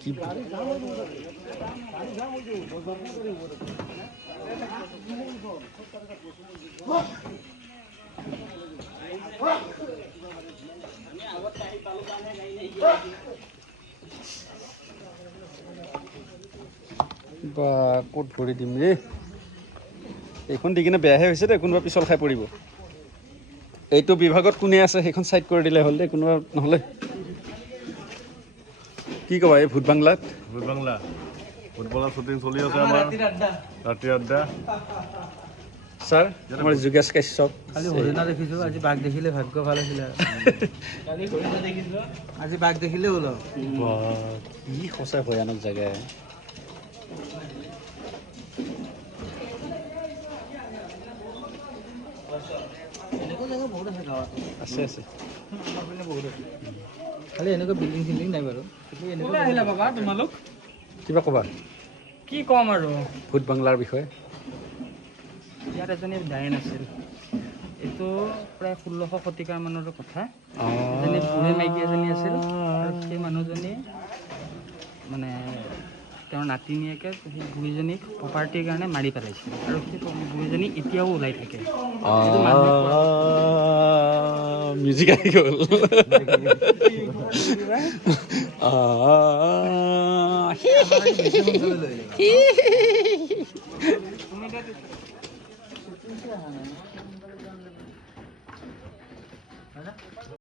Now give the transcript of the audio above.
কি বা ক'ত ভৰি দিম ৰে এইখন দি কিনে বেয়াহে হৈছে দে কোনোবা পিছল খাই পৰিব এইটো বিভাগত কোনে আছে সেইখন সাইড কৰি দিলে হ'ল দে কোনোবা নহলে কি কবা এই ভূত বাংলা ফুটবলৰ শুটিং চলি আছে আমাৰ ৰাতি আড্ডা স্যাৰ আমাৰ যোগেশ কাশ্যপ খালি হৰিণা দেখিছো আজি বাঘ দেখিলে ভাগ্য ভাল আছিল কালি হৰিণা দেখিছো আজি বাঘ দেখিলে হ'ল কি সঁচাই ভয়ানক জাগা আছে আছে খালি এনেকুৱা বিল্ডিং চিল্ডিং নাই বাৰু আহিলা বাবা তোমালোক কিবা ক'বা কি ক'ম আৰু ভূত বাংলাৰ বিষয়ে ইয়াত এজনী ডাইন আছিল এইটো প্ৰায় 1600 শতিকাৰ মানৰ কথা এজনী বুঢ়ী মাইকী এজনী আছিল আৰু সেই মানুহজনী মানে তেওঁৰ নাতিনীয়েকে সেই বুঢ়ীজনীক প্ৰপাৰ্টিৰ কাৰণে মাৰি পেলাইছিল আৰু সেই বুঢ়ীজনী এতিয়াও ওলাই থাকে মিউজিক আহি গ'ল